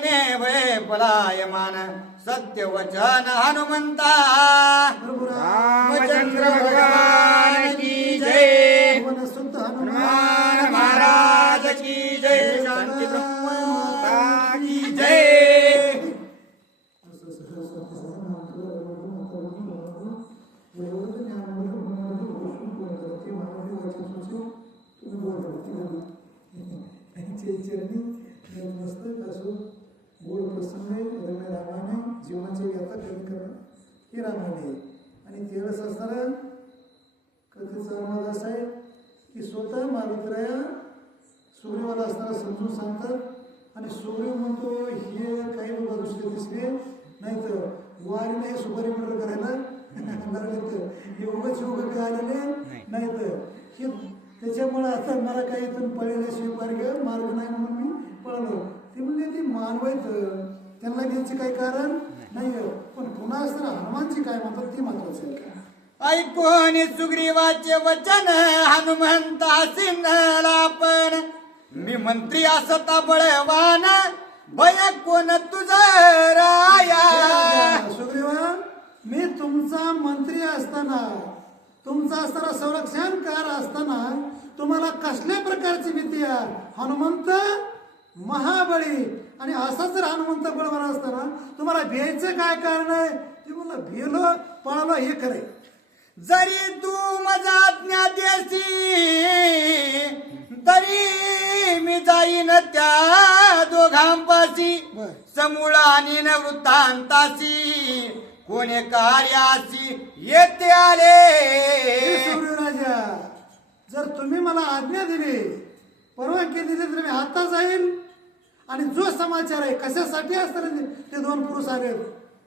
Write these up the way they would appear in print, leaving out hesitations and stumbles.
तेने भय पलायमान सत्य वचन हनुमंता रामचंद्र भगवान की जय सुत हनुमान महाराज की जय शांती ब्रह्मता की जय गोड प्रसंग रम्य रामाने जीवनाची व्यथा कमी करणं हे रामाने. आणि त्यावेळेस असताना कथेचा अनुवाद असा आहे की स्वतः मारुतराया सुग्रीवाला असताना समजून सांगतात आणि सुग्रीव म्हणतो हे काही लोक दुसरे तिसरे नाही तर वारीने सुपारी मर्डर करायला लागले तर हे उगाच उगं काय आलेले नाही तर हे त्याच्यामुळे आता मला काही इथून पळल्याशिवाय मार्ग नाही म्हणून मी पळलो. ते म्हणजे ती मानवायचं त्यांना घ्यायचे काही कारण नाही. पण पुन्हा असताना हनुमानची काय म्हणतात ती महत्वाचं आहे का. ऐकून सुग्रीवाचे वचन हनुमंता सिंहला पण मी मंत्री असता बळवान भय कोण तुझं राया. सुग्रीवा मी तुमचा मंत्री असताना तुमचा असताना संरक्षणकार असताना तुम्हाला कसल्या प्रकारची भीती आहे. हनुमंत महाबळी आणि असा जर हनुमंत बळवान असताना तुम्हाला भ्यायचं काय कारण आहे. ते मला भेलो पळालो हे खरे. जरी तू माझा आज्ञा देसी तरी मी जाईन त्या दोघांपाशी समूळ आणि न वृत्तांतासी कोणी कार्यासी येते आले. सूर्यराजा जर तुम्ही मला आज्ञा दिली परवानगी दिली तर मी आता जाईल आणि जो समाचार आहे कशासाठी असताना ते दोन पुरुष आले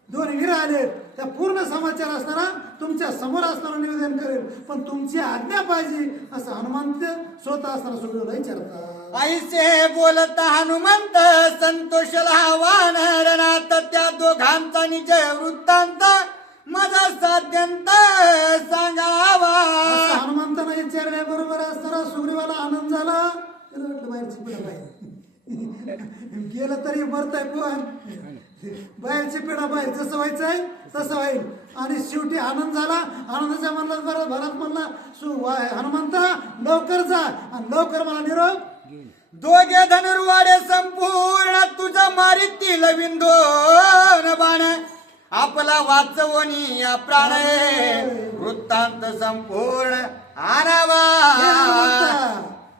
दोन वीर आले त्या पूर्ण समाचार असताना तुमच्या समोर असताना निवेदन करेल. पण तुमची आज्ञा पाहिजे असं हनुमंत स्वतः असताना सुग्रीवाला विचारतात. ऐसे बोलता हनुमंत संतोषला वानरनाथ त्या दोघांचा निज वृत्तांत माझा साध्यंत सांगावा. हनुमंतानं विचारल्याबरोबर असताना सुग्रीवाला आनंद झाला. त्याला वाटलं बाहेरची पिढा बाहेर गेलं तरी मरताय पण बाहेरची पिढा बाहेर जसं व्हायचंय तसं होईल. आणि शेवटी आनंद झाला. आनंदाच्या म्हणला बरं भरत म्हणला हनुमंता लवकर जा आणि लवकर मला निरोप. दोघे धनुर्वाडे संपूर्ण तुझं मारितील विंदोन बाण आपला वाचवणी या प्राण वृत्तांत संपूर्ण आणावा.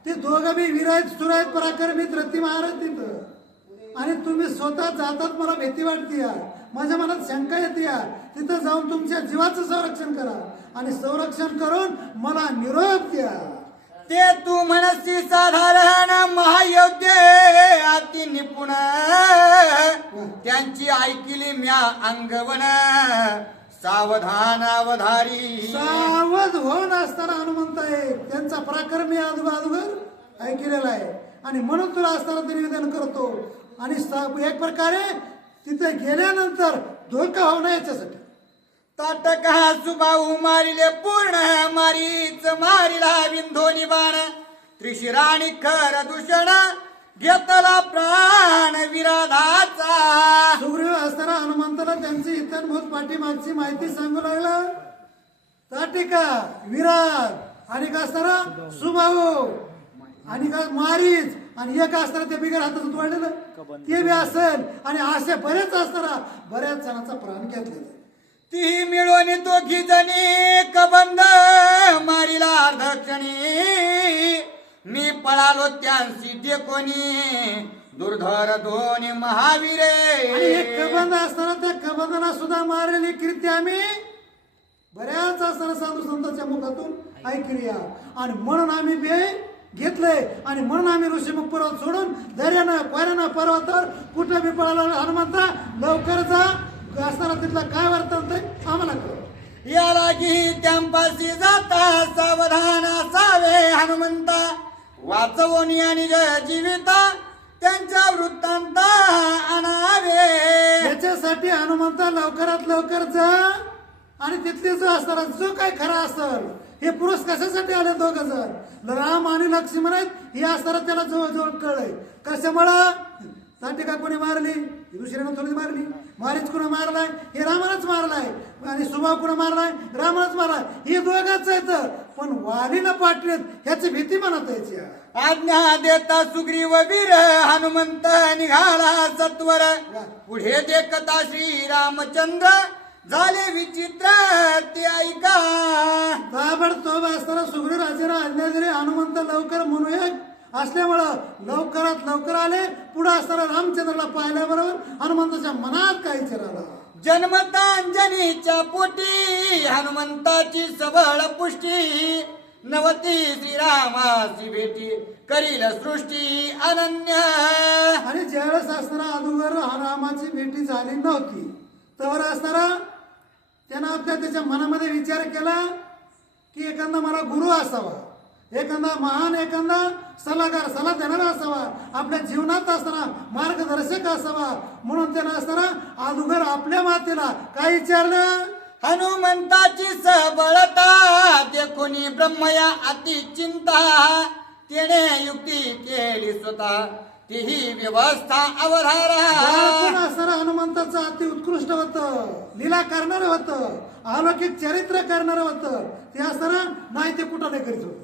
ते दोघं बी विराज सुराज पराक्रमी रती महाराज तिथं आणि तुम्ही स्वतः जातात मला भीती वाटते माझ्या मनात शंका येते तिथं जाऊन तुमच्या जीवाचं संरक्षण करा आणि संरक्षण करून मला निरोप द्या. ते तू मनसी साधारण महायोग्य अति निपुण त्यांची ऐकिली म्या अंगवन सावधान अवधारी. सावध होऊन असताना हनुमंत आहे त्यांचा पराक्रमी अगोदर ऐकलेला आहे आणि म्हणून तुला असताना ते निवेदन करतो. आणि एक प्रकारे तिथे गेल्यानंतर धोका होऊ नये याच्यासाठी ताटक सुबाहू मारिले पूर्ण मारीच मारिला विंधोनी बाण त्रिशिराणी खर दूषण घेतला प्राण विराधाचा. सुग्रीव असताना हनुमंताला त्यांची इतनभूत पाठीमागची माहिती सांगू लागला. ताटिका विराट आणि का असताना सुबाहू आणि का मारीच आणि एक असताना ते बिगर हातात वाढलेलं ते बी असेल आणि असे बरेच असताना बऱ्याच जणांचा प्राण घेतलेला. ती मिळून दोघी जणी कबंद मारिला अर्धक्षणी मी पळालो त्यांची टेकोनी दुर्धर दोन्ही महावीरे. आणि एक कबंद असताना त्या कबंदाला सुद्धा मारलेली कीर्ती आम्ही बऱ्याच असताना साधू संतांच्या मुखातून ऐकली आणि म्हणून आम्ही बे घेतलंय आणि म्हणून आम्ही ऋषीमुख पर्वत सोडून दर्यानं पायऱ्यानं पर्वतावर कुठं बी पळाला हनुमंता लवकर जा असताना तिथला काय वर्तन ते आम्हाला कळव. या लागी त्यांपाशी जाता सावधान असावे हनुमंता वाचवणी आणि जीविता त्यांच्या वृत्तांत आणावे. याच्यासाठी हनुमंता लवकरात लवकर जा आणि तिथले जो असताना जो काय खरा असेल हे पुरुष कशासाठी आले दोघ जण राम आणि लक्ष्मण आहेत हे असताना त्याला जवळजवळ कळलंय. कशामुळं ताटिका कोणी मारली ही दुसऱ्यानं थोडी मारली. मारीच कुणा मारलाय हे रामानच मारलाय. आणि सुभाव कुणा मारलाय रामानच मारलाय. ही दोघांच आहेत. पण वालीला पाठलेत ह्याची भीती मनात यायची. आज्ञा देता सुग्रीव वीर हनुमंत निघाला सत्वर. पुढे देखता श्री रामचंद्र झाले विचित्र ते ऐका. ताबडतोब असताना सुग्रीव राजाला आज्ञा दिली हनुमंत लवकर म्हणूया असल्यामुळं लवकरात लवकर आले. पुढे असताना रामचंद्राला पाहिल्याबरोबर हनुमंताच्या मनात काही विचार आला. जन्मता अंजनीच्या पोटी हनुमंताची सबळ पुष्टी. नवती श्रीरामाची भेटी करील सृष्टी अनन्य. आणि ज्यावेळेस असताना अगोदर रामाची भेटी झाली नव्हती तर असताना त्यानं आपल्या त्याच्या मनामध्ये विचार केला की एखादा मला गुरु असावा, एखादा महान एखादा सल्लागार सल्ला देणारा असावा, आपल्या जीवनात असताना मार्गदर्शक असावा. म्हणून त्यानं असताना अगोदर आपल्या मातेला काय विचारलं. हनुमंताची सबळता देखून ब्रह्मया अति चिंता. तेने युक्ती केली स्वतः तीही व्यवस्था अवधारा. असताना हनुमंताचं अति उत्कृष्ट होतं, लीला करणारं होतं, अलौकिक चरित्र करणारं होतं. ते असताना नाही ते कुठं नाही करीत होतं.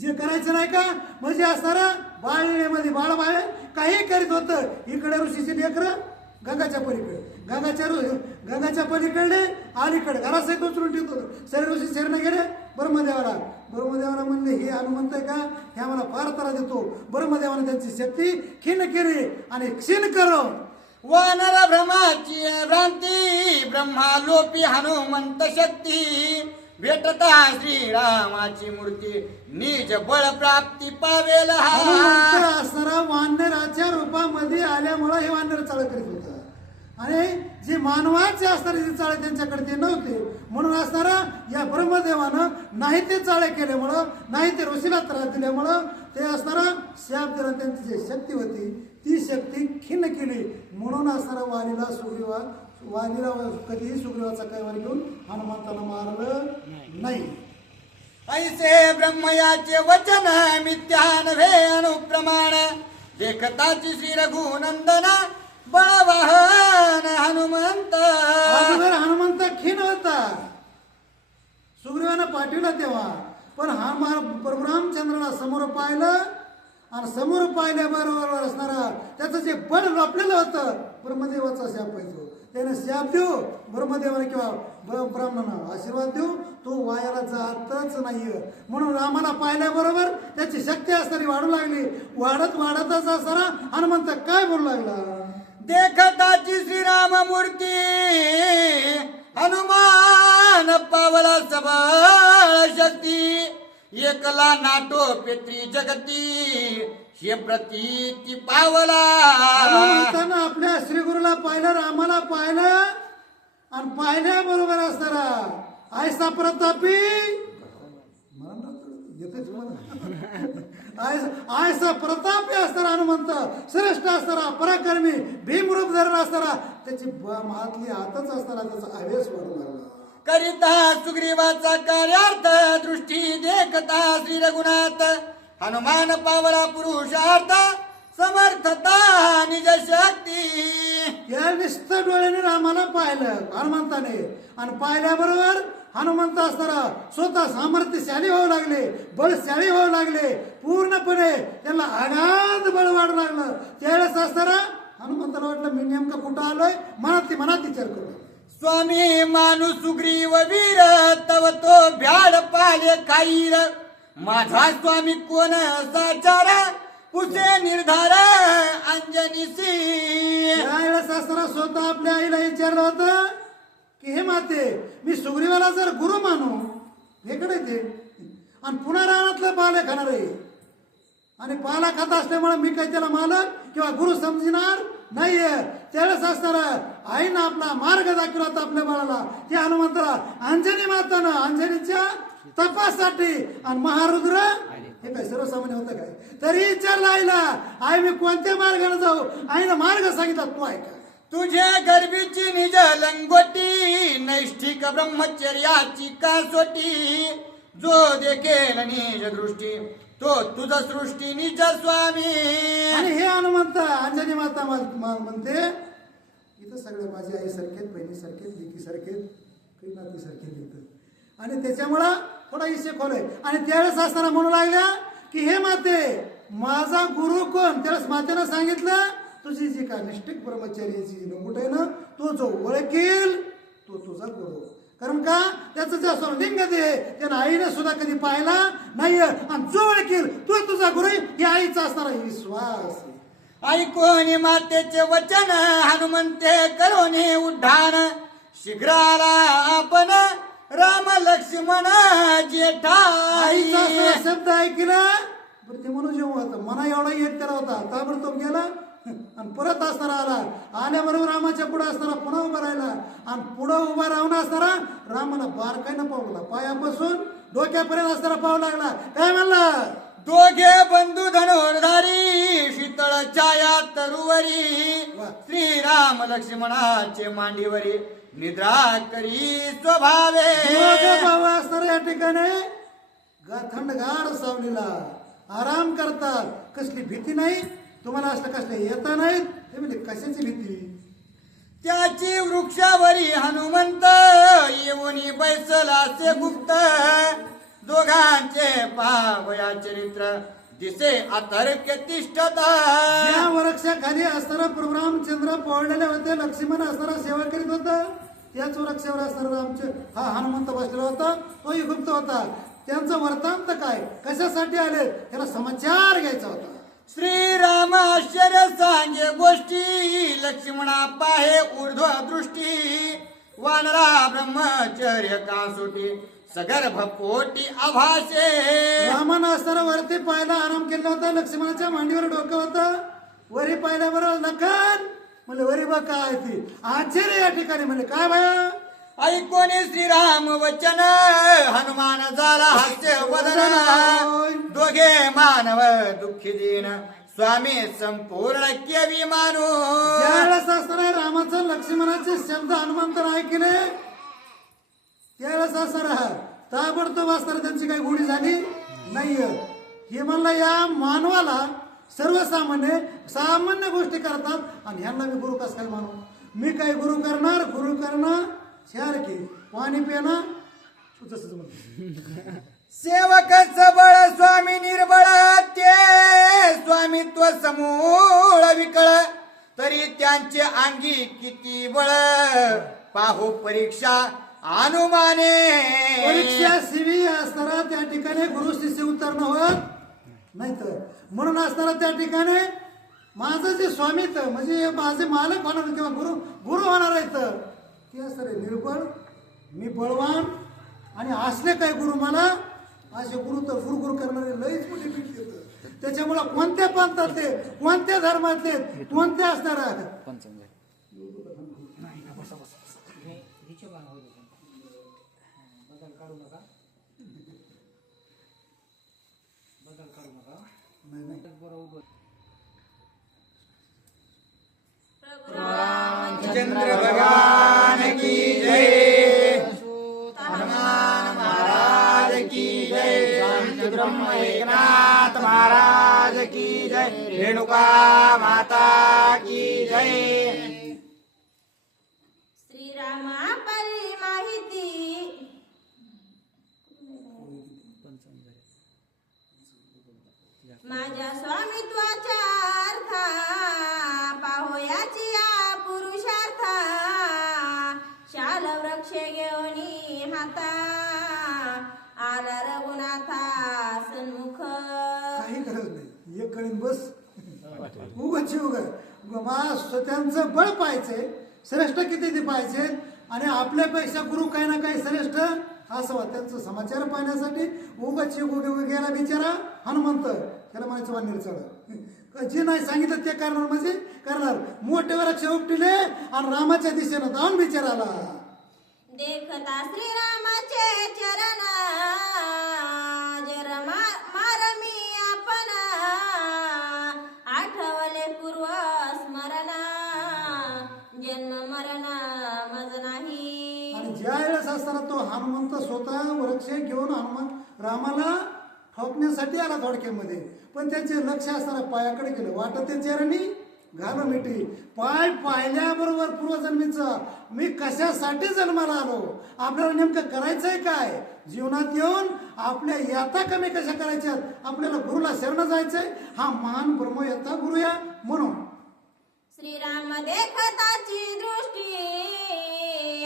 जे करायचं नाही का म्हणजे असताना बाळलेमध्ये बाळबाळ काही करीत होतं. इकडे ऋषीचे लेकर गंगाच्या पलीकडे, गंगाच्या पलीकडे अलीकडे घरासहित उचलून ठेवत होतं. सर ऋषी शरण गेले ब्रह्मदेवाला म्हणले हे हनुमंत आहे का हे आम्हाला फार त्रास देतो. ब्रह्मदेवाने त्यांची शक्ती खीन केली आणि क्षीण करून वानर भ्रमाची भ्रांती ब्रह्मालोपी हनुमंत शक्ती. भेटता श्रीरामाची मूर्ती निज बळ प्राप्ती पावेल. असणारा वानराच्या रूपामध्ये आल्यामुळे हे वानर चाळ करीत होता. आणि जे मानवाचे असणारे जे चाळे त्यांच्याकडे ते नव्हते. म्हणून असणारा या ब्रह्मदेवानं नाही ते चाळे केल्यामुळं नाही ते ऋषीला त्रास दिल्यामुळं ते असणारा शाप दिला. त्यांची जी शक्ती होती ती शक्ती खिन्न केली. म्हणून असणारा वालीला कधीही सुग्रीवाचा कैवार घेऊन हनुमंताला मारलं नाही. ऐसे ब्रह्मयाचे वचन मिथ्या नव्हे अनुप्रमाण. देखताची श्री रघुनंदन बळवाहन हनुमंत. हनुमंत खीन होता. सुग्रीवानं पाठवला तेव्हा पण परशुरामचंद्राला समोर पाहिलं आणि समोर पाहिल्याबरोबर असणारा त्याचं जे बळ लपलेलं होतं ब्रह्मदेवाचा शाप पाहिजे. त्याने शाप देऊ ब्रह्मदेवाने किंवा ब्राह्मणानं आशीर्वाद देऊ तो वायाला जातच नाहीये. म्हणून रामाला पाहिल्याबरोबर त्याची शक्ती असणारी वाढू लागली. वाढतच असताना हनुमंत काय बोलू लागला. देखताची श्रीराम मूर्ती हनुमान पावला सबळ शक्ती. एकला नाटो पेत्री जगती हे प्रतीती पावला. हनुमंतानं आपल्या श्री गुरुला पाहिलं, रामाला पाहिलं आणि पाहिल्याबरोबर असताना आयसा प्रतापी आयसा प्रतापी असताना हनुमंत श्रेष्ठ असताना पराक्रमी भीमरूप धरण असताना त्याची हातली हातच असताना त्याचा आवेश वाढू लागला. करिता सुग्रीवाचा कार्यार्थ दृष्टी देखता श्री रघुनाथ. हनुमान पावला पुरुषार्थ समर्थता निज शक्ती. या निस्त डोळ्याने रामाला पाहिलं हनुमंताने आणि पाहिल्याबरोबर हनुमंत असताना स्वतः सामर्थ्यशाली व्हावं लागले, बळशाली व्हावं लागले. पूर्णपणे त्यांना आगाध बळ वाढू लागलं. त्यावेळेस असताना हनुमंताला वाटलं मी नेमकं कुठं आलोय. मनात विचार करतो. स्वामी मानु सुग्रीव वीर तव तो भ्याड पाले खाईर. माझा स्वामी कोण साचार पुसे निर्धार अंजनीसी. त्यावेळेस असताना स्वतः आपल्या आईला विचारलं होतं की हे माते मी सुग्रीवाला जर गुरु मानू हेकडे ते आणि पुन्हा रानातलं पाले खाणार आहे आणि पाला खात असल्यामुळे मी काही त्याला मालक किंवा गुरु समजणार नाहीये. त्यावेळेस असताना आईनं आपला मार्ग दाखवला होता आपल्या बाळाला. त्या हनुमंताला अंजनी मातानं अंजनीच्या तपासाठी आणि महारुद्र हे काय सर्वसामान्य होतं काय तरी विचारलं आईला आई मी कोणत्या मार्गाने जाऊ. आईनं मार्ग सांगितला तू ऐका. तुझे गर्भीची निज लंगोटी नैष्ठिक ब्रह्मचर्याची कासोटी. जो देखेल निज दृष्टी तो तुझा सृष्टी निज स्वामी. आणि हे हनुमंत अंजनी माता म्हणते इथं सगळे माझी आई सारखेच, बहिणी सारखेच, लेकी सारखेच, काही नाती सारखे लिहित. आणि त्याच्यामुळं थोडा इशे खोल आहे. आणि त्यावेळेस असताना म्हणू लागल्या की हे माते माझा गुरु कोण. त्यावेळेस मातेनं सांगितलं तुझी जी का निष्ठिक ब्रह्मचार्याची जी लंगूट आहे ना, तो जो ओळखेल तो तुझा गुरु. कारण का त्याचं जे असं लिंग ते त्यानं आईने सुद्धा कधी पाहिला नाही. आणि जो ओळखेल तो तुझा गुरु ही आईचा असणारा विश्वास. ऐकून मातेचे वचन हनुमंते करोने उड्डाण. शीघ्राला आपण राम लक्ष्मण जेठा. आईचा असणारा शब्द ऐकला बरं ते म्हणून जेव्हा होतं मना एवढा एक त्याला होता ताबडतोब गेला आणि परत असणारा आला. आल्याबरोबर रामाच्या पुढे असणारा पुन्हा उभा राहिला आणि पुढे उभा राहून असणारा रामाला बारकाईनं पावला. पायापासून डोक्यापर्यंत असणारा पाव लागला. काय म्हणला दोघे बंधू धनुर्धारी शीतळ छाया तरुवरी. श्रीराम लक्ष्मणाचे मांडीवरी निद्रा करी स्वभावे. भाऊ असणारा या ठिकाणी थंडगार सावलीला आराम करतात. कसली भीती नाही तुम्हाला. असलं कसले येता नाहीत ते म्हणजे कशाची भीती. त्याची वृक्षावरी हनुमंत येऊन बैसलाचे गुप्त. दोघांचे पावया चरित्र दिसे अतर्क तिष्ठत. या वृक्षाखाली असताना प्रभू रामचंद्र पोळलेले होते. लक्ष्मण असताना सेवा करीत होता. त्याच वृक्षावर असताना हा हनुमंत बसलेला होता. तोही गुप्त होता. त्यांचं वर्तांत काय कशासाठी आले त्याला समाचार घ्यायचा होता. श्रीराम आश्चर्य सांगे गोष्टी. लक्ष्मणा पाहे ऊर्ध्व दृष्टी. वानरा ब्रह्मचर्य कासोटी सगर्भ पोटी आभासे. रामानं असताना वरती पाहायला आराम केला होता. लक्ष्मणाच्या मांडीवर डोकं होतं. वरी पाहिल्याबरोबर लखन म्हणजे वरी बा काय ती आश्चर्य या ठिकाणी म्हणजे काय भया. ऐकोनी श्रीराम वचन हनुमान झाला हास्य वदन. दोघे मानव दुःखी दिन स्वामी संपूर्ण केवी मानू. ज्यावेळेस असताना रामाचं लक्ष्मणाचे शब्द हनुमंतानं ऐकले त्यावेळेस असताना ताबडतोब असताना त्यांची काही गोडी झाली नाही. हे म्हणलं या मानवाला सर्वसामान्य सामान्य गोष्टी करतात आणि ह्यांना मी गुरु कसं काय मानू. मी काय गुरु करणं चार की पाणी पिणं सेवक सबळ स्वामी निर्बळ. ते स्वामित्व समूळ विकळ. तरी त्यांचे अंगी किती बळ. पाहू परीक्षा अनुमाने. परीक्षा शिवी असताना त्या ठिकाणी गुरु शिष्य उतरणं होत नाही. तर म्हणून असताना त्या ठिकाणी माझं जे स्वामित्व म्हणजे माझे मालक होणार किंवा गुरु होणार आहेत ते असणार निर्बळ. मी बळवान आणि असले काय गुरु मला असे गुरु तर गुरु करणारे लईच मोठी पीठ येतं. त्याच्यामुळं कोणत्या पंथातले कोणत्या धर्मातले कोणत्या असणार चंद्र भगवान की जय. हनुमान महाराज की जय. शांत ब्रह्म एकनाथ महाराज की जय. रेणुका माता की जय. श्रीरामापरी माहिती माझ्या स्वामित्वाच्या अर्थ पाहोयाची या पुरुषार्थ. शाल वृक्ष घेऊनी हाता आला रघुनाथा सन्मुख. काही गरज नाही. एक कळीन बस उगाची त्यांचं बळ पाहायचंय. श्रेष्ठ किती ते पाहिजे आणि आपल्यापेक्षा गुरु काही ना काही श्रेष्ठ असावा. त्यांचं समाचार पाहण्यासाठी उगाची गेला बिचारा हनुमंत त्याला म्हणायचं वानर चढ. जे नाही सांगितलं ते करणार म्हणजे करणार. मोठे वृक्ष उपटिले आणि रामाच्या दिशेनं जाऊन बिचाराला देखता श्रीरामाचे चरण जर मारमी आपण. आठवले पूर्व स्मरण जन्म मरण मज नाही. आणि ज्या वेळेस असताना तो हनुमंत स्वतः वृक्ष घेऊन रामाला ठोकण्यासाठी आला थोडक्यामध्ये, पण त्यांचे लक्ष असताना पायाकडे गेलं. वाटत त्यांच्या चरणी घालून मिठी. पाय पाहिल्याबरोबर पूर्वजन्मीचं मी कशासाठी जन्माला आलो, आपल्याला नेमकं करायचंय काय, जीवनात येऊन आपल्या याता कमी कशा करायच्यात, आपल्याला गुरुला शरण जायचंय, हा महान ब्रह्मयता गुरु या. म्हणून श्रीराम देखताची दृष्टी,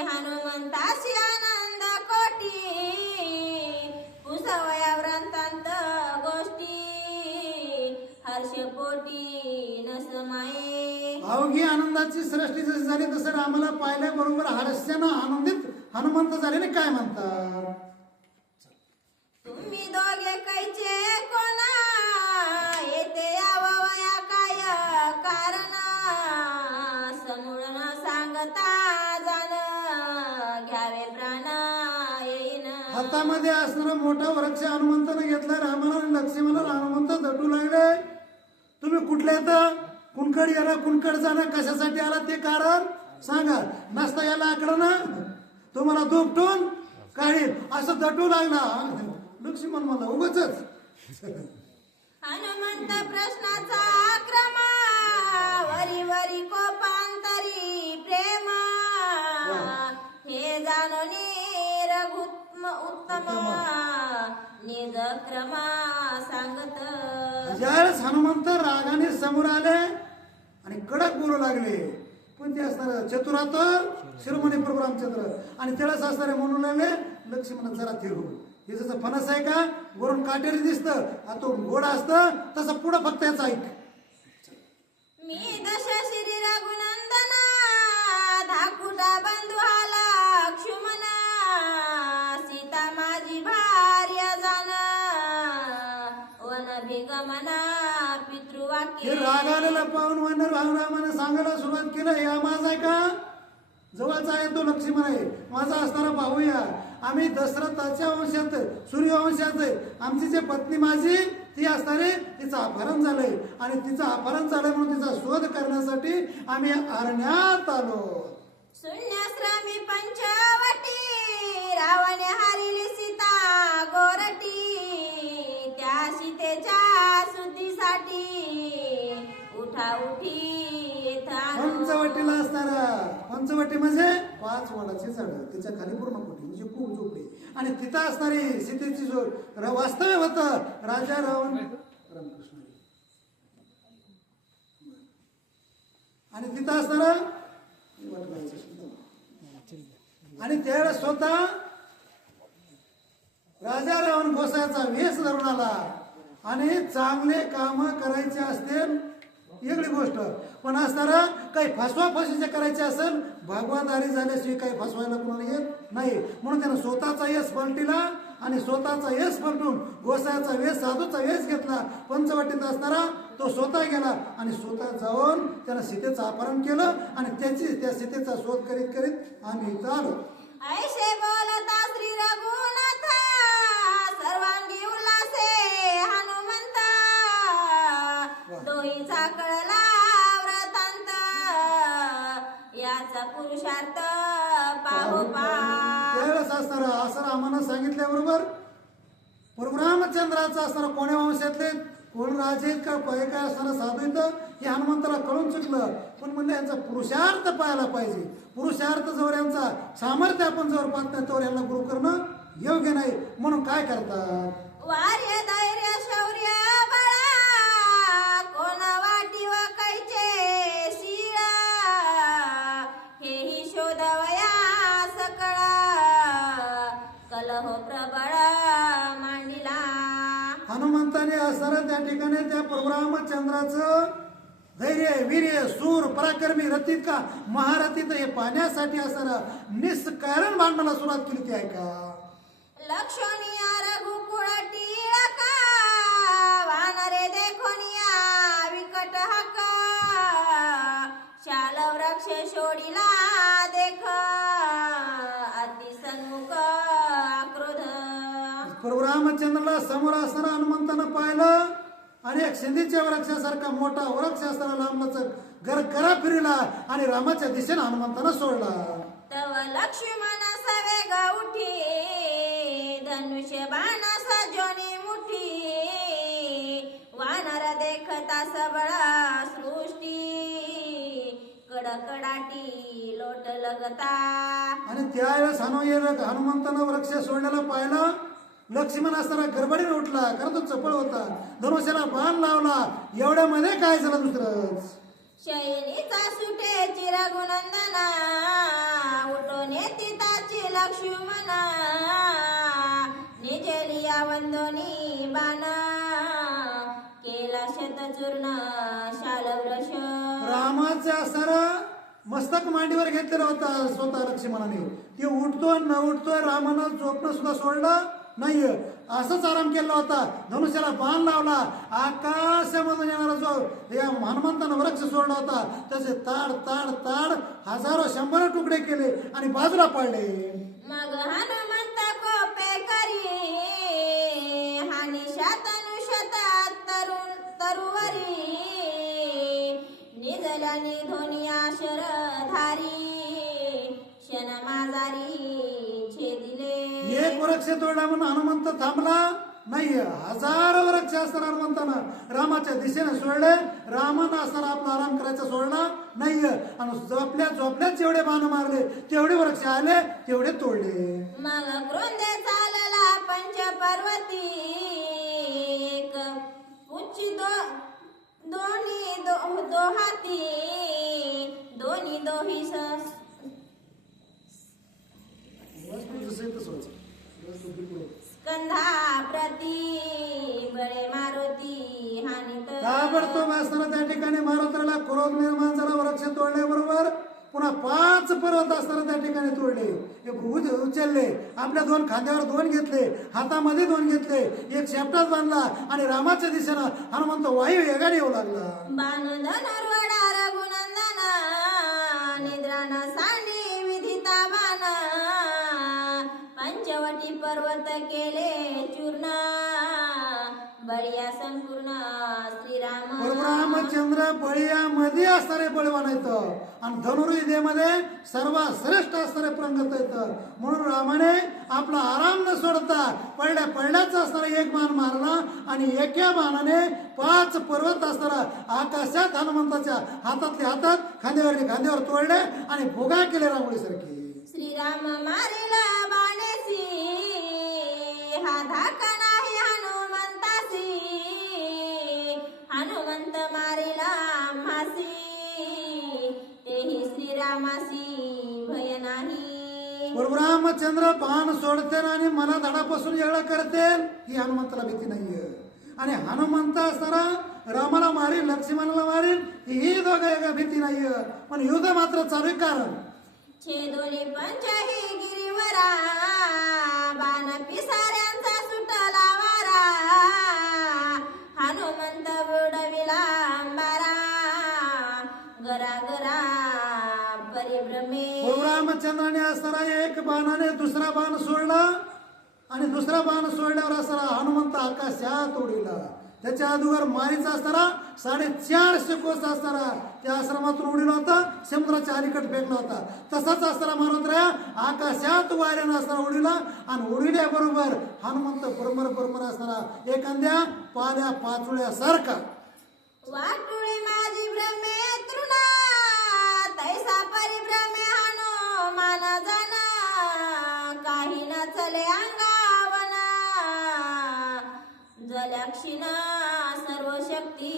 हनुमंताशी आनंद कोटी, पुसवया व्रतांत गोष्टी, हर्षपोटी न समाये. अवघी आनंदाची सृष्टी जशी झाली तसं रामाला पाहिल्याबरोबर हास्यानं आनंदित हनुमंत झाले. ना काय म्हणतात, तुम्ही दोघे कैचे कोणा, येते यावया काय कारण, समूळ न सांगता जाण, घ्यावे प्राण येईन. हातामध्ये असणारा मोठा वृक्ष हनुमंतानं घेतला. रामाला आणि लक्ष्मणाला हनुमंत दटू लागले. तुम्ही कुठल्या येतं, कुणकड याला, कुणकड जाणं, कशासाठी आला ते कारण सांगा. नसता याला आकडं ना तुम्हाला दुपटून काढील असं दटू लागला. लक्ष्मण मला उगाच हनुमंत प्रश्नाचा क्रम, वरी वरी कोपांतरी प्रेम, हे जाणून रघुत्म उत्तम, निज क्रम सांगत. ज्यावेळेस हनुमंत रागाने समोर आले आणि कडक बोलू लागले, पण ते असणार चतुरात शिरोमणी प्रभू रामचंद्र आणि त्यावेळेस असणारे म्हणून लागले लक्ष्मण जरा थिरू. हे जसं फणस आहे का, वरून काटेरी दिसतं, तो गोड असतं, तसं पुढं फक्त याचं ऐक. मी दशशिरी रघुनंदना, धाकुटा बंधू आला लक्ष्मण, सीता माझी भार्य जाण, वनभिगमना हे पितृवाक्य. राग आलेला पाहून वानर रामाने सांगायला सुरुवात केलं, या माझा आहे का, जवळचा आहे तो लक्ष्मण आहे, माझा असणारा भाऊया. आम्ही दशरथाच्या वंशात, सूर्यवंशात, आमची जे पत्नी माझी ती असणारे, तिचं अपहरण झालंय आणि तिचं अपहरण झालंय म्हणून तिचा शोध करण्यासाठी आम्ही अरण्यात आलो. शून्यश्रमी पंचवटी, रावणे हारिली सीता गोरटी, त्या सीतेच्या शुद्धीसाठी उठा उठी पंचवटीला असणारा, पंचवटी म्हणजे 5 वडाची झाड, त्याच्या खाली पूर्ण कोटी म्हणजे खूप झोपडी, आणि तिथं असणारी सीतेची जो वास्तव्य होतं राजा रावण रामकृष्ण, आणि तिथं असणारा आणि त्यावेळेस स्वतः राजा रावण गोसायचा वेश धरून आला. आणि चांगले काम करायचे असतील वेगळी गोष्ट, पण असणारा काही फसवाफसीचे करायचे असेल, भगवादारी झाल्याशिवाय काही फसवायला कोणाला येत नाही. म्हणून त्यानं स्वतःचा यश पलटिला आणि स्वतःचा यश पलटून गोसाळ्याचा वेश, साधूचा वेश घेतला. पंचवटीत असणारा तो स्वतः गेला आणि स्वतः जाऊन त्यानं सीतेचं अपहरण केलं आणि त्या सीतेचा शोध करीत करीत आम्ही इथं आलो. ऐसे बोलता श्री रघुनाथ, सर्वांगी उल्हासे हनुमंत, दोहीचा कळला व्रतांत, याचा पुरुषार्थ पाहू पा. त्यावेळेस असणारा असं आम्हाला सांगितल्याबरोबर परशुरामचंद्राचा असणारा कोण्या वंशातले, कोण राजे आहेत का, काय असणारा साधू इथं, हे हनुमंताला कळून चुकलं. पण म्हणलं यांचा पुरुषार्थ पाहायला पाहिजे. पुरुषार्थ जवळ यांचा सामर्थ्य आपण जवळ पाहत नाही तोवर यांना गुरु करणं योग्य नाही. म्हणून काय करतात, वार्य धैर्य शौर्य बळा, कोण वाटी व कैचे शिळा, हेही शोधवया सकळा, कलह प्रबळ मांडिला. हनुमंताने असणारा त्या ठिकाणी त्या परशुरामचंद्राचं धैर्य, वीर्य, सूर, पराक्रमी, रथित का महारथित हे पाहण्यासाठी असणारा निष्कारण भांडणाला सुरुवात केली ती आहे का. लक्षणीय रघुकुळ टिळका, वानरे देखोनिया विकट हका, शाल वृक्ष शोडिला देख, अति सन्मुख आक्रोध. परशुरामचंद्राला समोर असणारा हनुमंतानं पाहिलं आणि एक सिंधीच्या वृक्षासारखा मोठा वृक्ष असताना लांबलाच गरगरा फिरला आणि रामाच्या दिशेने हनुमंतानं सोडला. तव लक्ष्मण सवेग उठी, धनुष्य बाण सजोनी मुठी, देखता सबळ सृष्टी कडकडाटी लोट लगता. आणि त्यावेळेस हनुमंतानं वृक्ष सोडलेला पाहिलं. लक्ष्मण असताना गडबडीने उठला, कारण तो चपळ होता. धनुष्याला बाण लावला. एवढ्यामध्ये काय झालं दुसरंच, शयनीचा सुटे चिरगुनंदना उठून तिताची लक्ष्मणा निजेलिया वंदोनी बाणा केला शतचूर्ण शालवृष. रामाचा असणारा मस्तक मांडीवर घेतलेला होता स्वतः लक्ष्मणाने. ते उठतोय न उठतोय, रामानं झोपणं सुद्धा सोडलं नाही. असंच आराम केला होता. धनुष्याला बाण लावला. आकाशामधून येणारा जो या हनुमंतानं वृक्ष सोडला होता त्याचे ताड ताड ताड हजारो 100 तुकडे केले आणि बाजूला पाडले. मग हनुमंत कोपे करी हानिशा तनुशता तरुवरी निजल्यानी धोनिया शरधारी शन माजारी छेदिले. एक वृक्ष तोडला म्हणून हनुमंत थांबला नाही. हजारो वृक्ष असताना हनुमंतानं रामाच्या दिशेने सोडले. रामानं असताना आपला आराम करायचा सोडला नाही. आणि झोपल्यात जेवढे बाण मारले तेवढे वृक्ष आले तेवढे तोडले. मग क्रोंदे चालला पंचपर्वती एक उच्ची दोन्ही दोहाती दोन्ही दोही स्कंधा प्रती बळे मारुती हानित. ताबडतोब असताना त्या ठिकाणी मारुतीला क्रोध निर्माण झाला. वृक्ष तोडल्याबरोबर पुन्हा 5 पर्वत असताना त्या ठिकाणी तोडले. उचलले. आपल्या 2 खांद्यावर 2 घेतले, हातामध्ये 2 घेतले, एक शेपटात बांधला आणि रामाच्या दिशेनं हनुमंत वायू वेगाने येऊ लागला. बाण धनुर्वडा रघुनंदना निद्राना सांडी विधिता बाण पंचवटी पर्वत केले चूर्ण बळिया संपूर्ण श्रीराम. रामचंद्र बळीयामध्ये असणारे बळवान आहेत आणि धनुर्विद्येमध्ये सर्वात श्रेष्ठ असणारे प्रंगत आहेत. म्हणून रामाने आपला आराम न सोडता पडल्याच असणारा एक बाण मारला आणि एका बाणाने 5 पर्वत असणारा आकाशात हनुमंताच्या हातात खांद्यावर तोडले आणि भोगा केले रांगोळीसारखी. श्रीराम मारिला बाणेसी हा धाका नाही हनुमंतासी हनुमंत मारिला मासी तेही श्रीरामासी भय नाही. रामचंद्र बाण सोडते आणि मला धडापासून वेगळं करते ही हनुमंताला भीती नाहीये. आणि हनुमंत असताना रामाला मारील लक्ष्मणाला मारील ही दोघं भीती नाहीये. पण युद्ध मात्र चालू आहे. कारण छेदोनी पंचही गिरीवरा बाण पिसाऱ्यांचा सुटला वारा हनुमंत बुडविला अंबारा गरा गरा परिभ्रमे. रामचंद्राने असताना एक बाणाने दुसरा बाण सोडला आणि दुसरा बाण सोडल्यावर असताना हनुमंत आकाशात उडीला. त्याच्या अगोदर मारीचा असताना 450 कोस असताना त्या आश्रमातून उडीला होता. समुद्राच्या अलीकड फेकला होता. तसाच असताना मारुद्रा आकाशात वाऱ्यानं असताना उडीला आणि उडील्याबरोबर हनुमंत बरोबर असताना एखाद्या पाल्या पाचोळ्यासारखा वाटुळे माझी भ्रमे तृणा तैसा परिभ्रमे हनुमान जना काही न चले अंगावना जलक्षिणा सर्व शक्ती.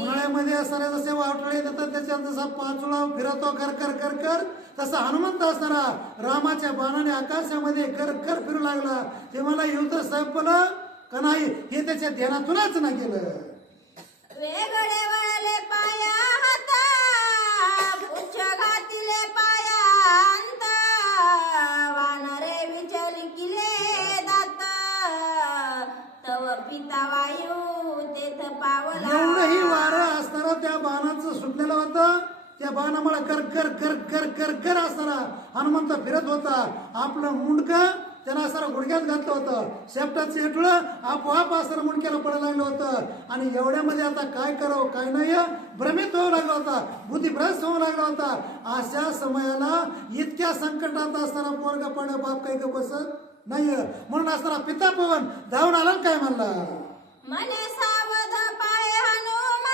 उन्हाळ्यामध्ये असणारे जसे वाटोळे देतात त्याच्यात जसा पाचोळा फिरतो कर तसा हनुमंत असताना रामाच्या बाणाने आकाशामध्ये कर फिरू लागला. ते मला युद्ध संपलं का नाही हे त्याच्या ध्यानातूनच ना गेलं. वेगळे वळले पाया हाता उच्च घातिले पाया अंत वानरे विचल किले दात तव पिता वायू तेथ पावला. एवढंही वारं असताना त्या बाणाचं सुटलेलं होतं. त्या बाणामुळे कर असताना हनुमंत फिरत होता. आपलं मुंडकं त्यानं असं गुडघ्यात घातलं होतं. शेपटाचं हेटुळं आपोआप असं मुंडक्याला पडायला लागलं होतं. आणि एवढ्यामध्ये आता काय करावं काय नाही भ्रमित होऊ लागला होता. बुद्धिभ्रष्ट होऊ लागला होता. अशा समयाला इतक्या संकटात असताना पोरगा पड बाप काही बसत नाही. म्हणून असताना पिता पवन धावून आला काय म्हणला मने सावध पाय हनुमंता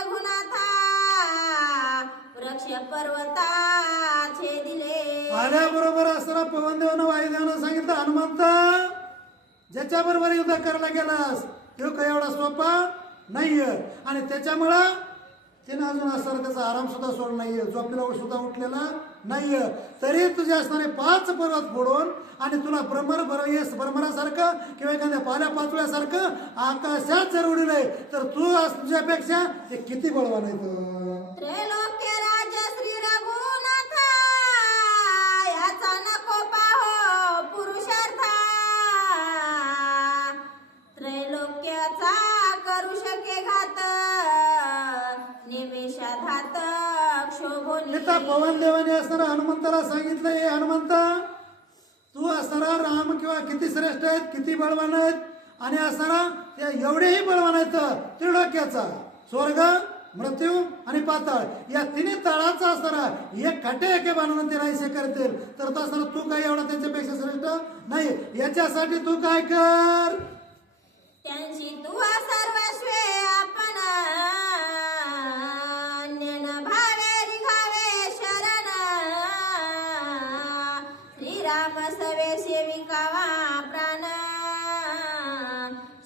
रघुनाथा वृक्ष पर्वता छेदिले. आल्याबरोबर असताना पवनदेवानं वायुदेवानं सांगितलं, हनुमंत ज्याच्या बरोबर युद्ध करायला गेलास तो काही एवढा सोपा नाहीये. आणि त्याच्यामुळं तिने अजून असताना त्याचा आराम सुद्धा सोडला नाहीये, झोपलेला सुद्धा उठलेला नाहीये. तरी तुझे असणारे 5 पर्वत फोडून आणि तुला भ्रमरासारखं किंवा एखाद्या पाल्या पाचोळ्यासारखं आकाशात जर उडलंय तर तू तुझ्यापेक्षा ते किती बळवान आहे तो. त्रैलोक्य राजा श्री रघुनाथा याचा नको पाहो पुरुषार्थ. त्रैलोक्याचा करू शके घात निमेषाधात क्षोभोनी. पिता पवनदेवाने असणारा हनुमंताला सांगितलं, हे हनुमंत तू असणारा राम किंवा किती श्रेष्ठ आहेत, किती बळवान आहेत. आणि असणारा ते एवढेही बळवान आहेत त्रिलोक्याचा स्वर्ग मृत्यू आणि पाताळ या तिन्ही तळाचा असणारा एक खटे एके बांधून ते नाहीसे करतील. तर तो असणारा तू काही एवढा त्यांच्यापेक्षा श्रेष्ठ नाही. याच्यासाठी तू काय कर, त्यांची तू सर्वस्वे आपण ज्ञान भावे रिघावे शरण. श्रीराम सवे सेविकावा प्राण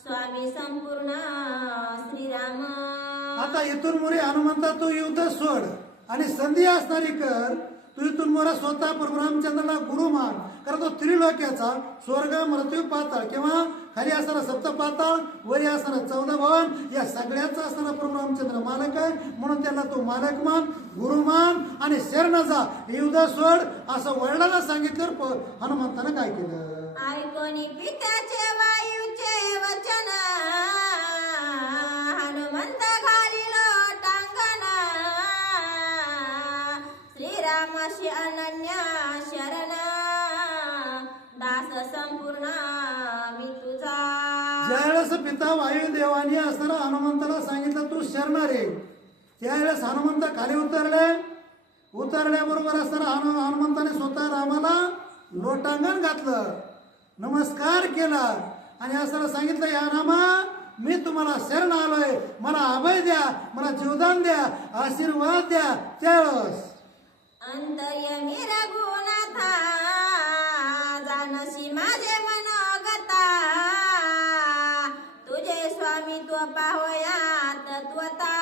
स्वामी संपूर्ण श्रीराम. आता इथून मोरे हनुमंता तू युद्ध सोड आणि संधी असणारी कर. तू इथून मोरा स्वतः परशुरामचंद्राला गुरु मान, कारण तो त्रिलोक्याचा स्वर्ग मृत्यू पाताळ किंवा खाली असणारा सप्त पाताळ वरी असणारा 14 भवन या सगळ्याचा असणारा परशुरामचंद्र मालक आहे. म्हणून त्याला तू मालक मान, गुरु मान आणि शरण जा, युद्ध सोड असं वडिलांना सांगितल्यावर हनुमंतानं काय केलं, ऐकोनी पित्याचे वायूचे वचन हनुमंत घालिलो टांगण. श्रीरामाशी अनन्य शरण दास संपूर्ण मी तुझा. ज्यावेळेस पिता वायुदेवानी असणारा हनुमंताला सांगितलं तू शरणार आहे, त्यावेळेस हनुमंत खाली उतरल्याबरोबर असताना हनुमंताने स्वतः रामाला लोटांगण घातलं, नमस्कार केला आणि असताना सांगितलं, या रामा मी तुम्हाला शरण आलोय, मला अभय द्या, मला जीवदान द्या, आशीर्वाद द्या. त्यावेळेस अंतर्यमी रघुनाथा जानसी माझे मनोगता. तुझे स्वामित्व पाहूया तत्वता.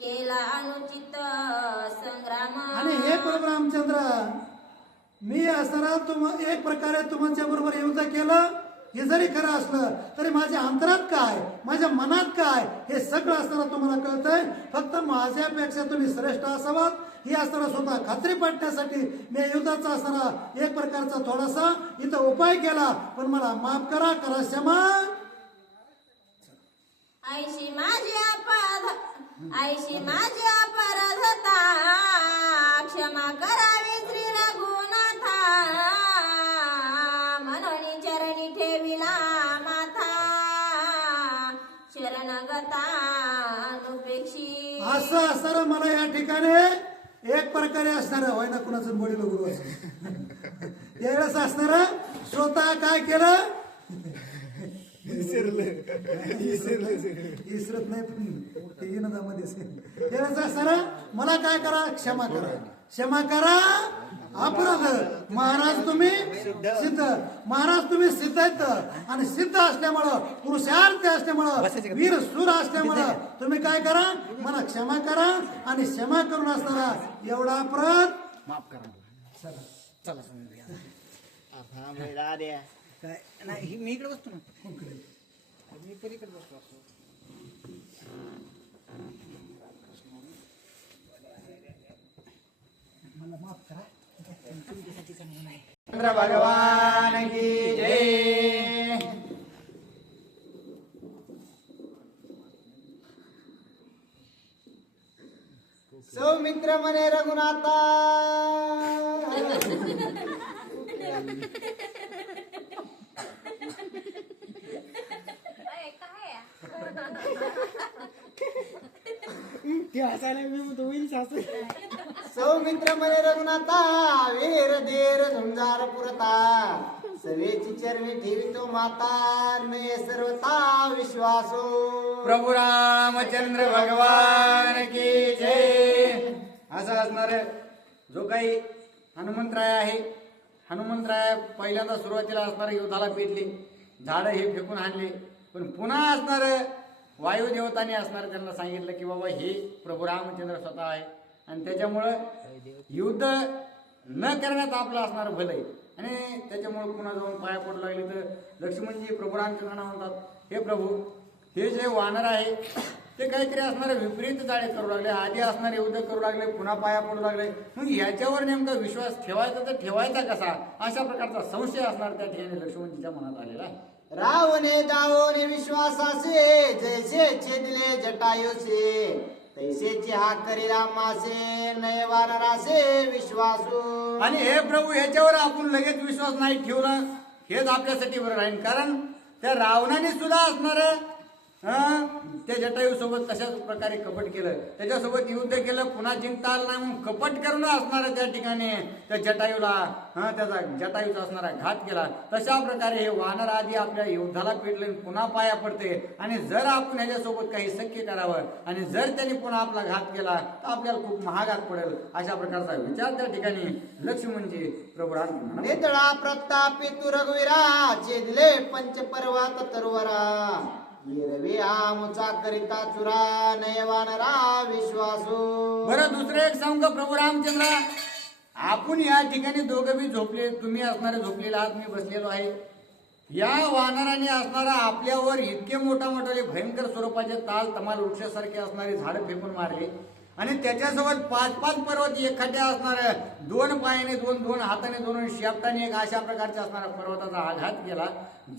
केला अनुचित संग्राम. आणि हे परशुरामचंद्र मी असताना एक प्रकारे तुमच्या बरोबर युद्ध केलं, हे जरी खरं असलं तरी माझ्या अंतरात काय, माझ्या मनात काय हे सगळं असताना तुम्हाला कळतंय. फक्त माझ्यापेक्षा तुम्ही श्रेष्ठ असावात ही असताना स्वतः खात्री पटण्यासाठी मी युद्धाचा असताना एक प्रकारचा थोडासा इथं उपाय केला. पण मला माफ करा, करा क्षमा. ऐशी माझी अपराधता क्षमा करावी श्री रघुनाथा. मनोनी चरणी ठेविला माथा शरणगता अनुपेक्षी. असं असणारं मला या ठिकाणी एक प्रकारे असणार होय ना, कुणाचं बडील गुरु यावेळेस असणार स्वतः काय केलं, इसरत नाही त्यावेळेस असणार मला काय करा, क्षमा करा, क्षमा करा अपराध. महाराज तुम्ही सिद्ध, महाराज तुम्ही सिद्ध आहेत आणि सिद्ध असल्यामुळं पुरुषार्थ असल्यामुळं वीर सूर असल्यामुळं तुम्ही काय करा, मला क्षमा करा आणि क्षमा करून असणारा एवढा अपराध माफ करा. चला काय नाही, मी इकडे बसतो ना, मी पलीकडे बसतो. मला माफ करा. चंद्र भगवान की जय. सौमित्र म्हणे रघुनाथा सौमित्र म्हणे रघुनाथा वीर धीर झुंजार पुरता. सवेची चरणी ठेवितो माता मे सर्वता विश्वासो. प्रभू रामचंद्र भगवान की जय. असं असणार जो काही हनुमंतराय आहे, हनुमंतराय पहिल्यांदा सुरुवातीला असणारे युद्धाला पेटले, झाडं हे फेकून आणले, पण पुन्हा असणार वायुदेवताने असणार त्यांना सांगितलं की बाबा हे प्रभू रामचंद्र स्वतः आहे आणि त्याच्यामुळं युद्ध न करण्यात आपलं असणार भलं आहे. आणि त्याच्यामुळे पुन्हा जाऊन पाया पडू लागले तर लक्ष्मणजी प्रभू रामचंद्रांना म्हणतात, हे प्रभू, हे जे वानर आहे ते काहीतरी असणारे विपरीत जाळे करू लागले, आधी असणारे युद्ध करू लागले, पुन्हा पाया पडू लागले, मग याच्यावर नेमका विश्वास ठेवायचा तर ठेवायचा कसा, अशा प्रकारचा संशय असणार त्या ठिकाणी लक्ष्मणजीच्या मनात आलेला आहे. रावणे दावोने विश्वासासे जैसे छेदले जटायुसे तैसेची हा करी रामासे नय वानरासे विश्वासू. आणि हे प्रभू, ह्याच्यावर आपण लगेच विश्वास नाही ठेवला हेच आपल्यासाठी बरं राहील. कारण त्या रावणाने सुद्धा असणार त्या जटायू सोबत तशाच प्रकारे कपट केलं, त्याच्यासोबत युद्ध केलं, पुन्हा जिंकता आलं नाही म्हणून कपट करून असणार त्या ठिकाणी त्या जटायूला त्याचा जटायूचा असणारा घात केला. तशा प्रकारे हे वानर आधी आपल्या युद्धाला पेटले, पुन्हा पाया पडते. आणि जर आपण ह्याच्यासोबत काही सख्य करावं आणि जर त्यांनी पुन्हा आपला घात केला तर आपल्याला खूप महागात पडेल, अशा प्रकारचा विचार त्या ठिकाणी लक्ष्मणजी प्रभू राम नेतळा प्रतापी तू रघुवीरा छेदले पंचपर्वात तरुवरा येरवे आमुचा करिता चुरा नय वानरा विश्वासू. बरं, दुसरं एक सांगू का प्रभू रामचंद्र, आपण या ठिकाणी दोघं बी झोपले, तुम्ही असणारे झोपलेले आहात, मी बसलेलो आहे. या वानराने असणारा आपल्यावर इतके मोठे भयंकर स्वरूपाचे ताल तमाल वृक्षासारखे असणारे झाड फेकून मारले आणि त्याच्यासोबत 5-5 पर्वत एकखट्टे असणार, 2 पायाने 2 हाताने 2 शेपटाने एक, अशा प्रकारच्या असणारा पर्वताचा आघात केला.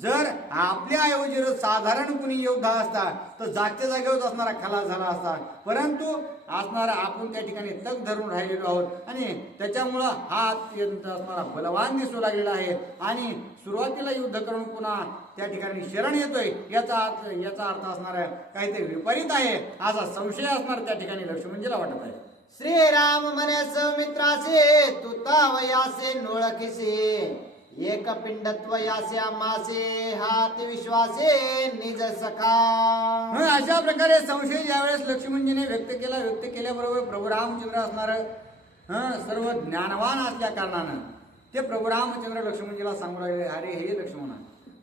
जर आपल्या ऐवजी साधारण कुणी योद्धा असता तर जागच्या जागेवर असणारा खलास झाला असता, परंतु असणारा आपण त्या ठिकाणी तग धरून राहिलेलो आहोत आणि त्याच्यामुळं हा अत्यंत असणारा बलवान दिसू लागलेला आहे. आणि सुरुवातीला युद्ध करून पुन्हा त्या ठिकाणी शरण येतोय, याचा अर्थ असणार काहीतरी विपरीत आहे असा संशय असणार त्या ठिकाणी लक्ष्मणजीला वाटत आहे. श्रीराम म्हणे सौमित्रासे तू तावयासे नोळखिसे एक पिंडत्व यासे आमासे हात विश्वासे निज सखा. अशा प्रकारे संशय ज्यावेळेस लक्ष्मणजीने व्यक्त केल्याबरोबर प्रभू रामचंद्र असणार सर्व ज्ञानवान असल्या कारणानं ते प्रभू रामचंद्र लक्ष्मणजीला सांगू लागले, अरे हे लक्ष्मणा,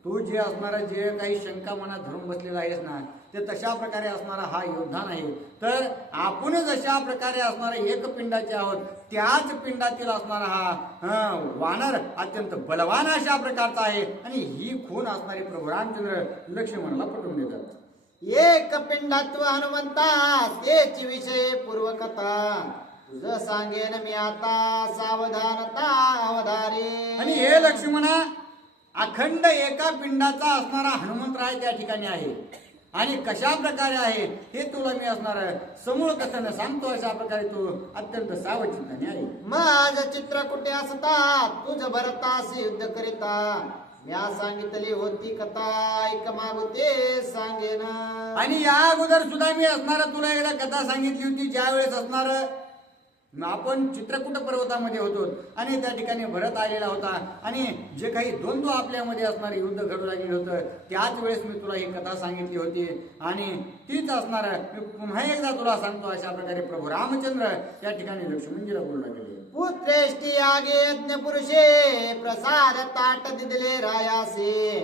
तू जे असणारा जे काही शंका मनात धरून बसलेला आहेस ना, ते तशा प्रकारे असणारा हा योद्धा नाही, तर आपणच अशा प्रकारे असणारा एक पिंडाचे आहोत. त्याच पिंडातील असणारा हा वानर अत्यंत बलवान अशा प्रकारचा आहे. आणि ही खून असणारी प्रभू रामचंद्र लक्ष्मणाला पटवून देतात. एक पिंडत्व हनुमंता तेची विषय पूर्वकथा तुझं सांगेन मी आता सावधानता अवधारे. आणि हे लक्ष्मणा, अखंड एका पिंडाचा असणारा हनुमंतराय त्या ठिकाणी आहे आणि कशा प्रकारे आहे हे तुला मी असणार समूळ कथन सांगतो. अशा प्रकारे तू अत्यंत सावचित्ताने आहे. माझ चित्र कुठे असता तुझ भरतास युद्ध करिता म्या सांगितली होती कथा ऐक मागुते सांगेन. आणि या अगोदर सुद्धा मी असणार तुला एकदा कथा सांगितली होती, ज्या वेळेस असणार आपण चित्रकूट पर्वतामध्ये होतो आणि त्या ठिकाणी भरत आलेला होता आणि जे काही द्वंद्व आपल्यामध्ये असणारे युद्ध घडू लागले होतं, त्याच वेळेस मी तुला ही कथा सांगितली होती आणि तीच असणार मी पुन्हा एकदा तुला सांगतो. अशा प्रकारे प्रभू रामचंद्र त्या ठिकाणी लक्ष्मणजीला बोलू लागले. पुत्रेष्टी आगे यज्ञ पुरुषे प्रसाद ताट दिदले रायासे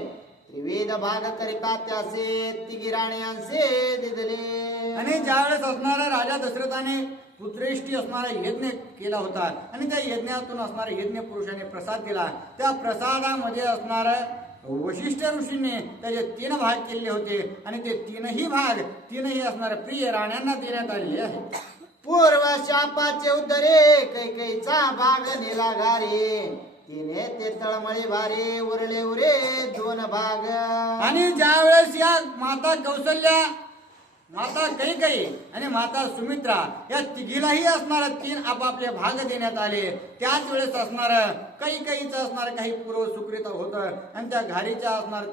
त्रिवेद भाग करिता त्यासे तिगिराण्यांसे दिदले. आणि ज्यावेळेस असणारा राजा दशरथाने पुत्रेष्टी असणारा यज्ञ केला होता आणि त्या यज्ञातून असणारा यज्ञ पुरुषाने प्रसाद दिला, त्या प्रसादामध्ये असणारा वशिष्ठ ऋषीने त्याचे 3 भाग केले होते आणि ते 3ही असणाऱ्या प्रिय राण्यांना देण्यात आलेले आहेत. पूर्व शापाचे उदरे कैकैचा भाग नेला घारे तिने ते तळमळी भारे उरले उरे 2 भाग. आणि ज्या वेळेस या माता कौशल्या माता कैकेयी आणि माता सुमित्रा या तिघीलाही असणारा 3 आपापले भाग देण्यात आले. त्याच वेळेस असणार कैकेयीचं असणार काही पूर्व सुकृत होतं आणि त्या घारीच्या असणार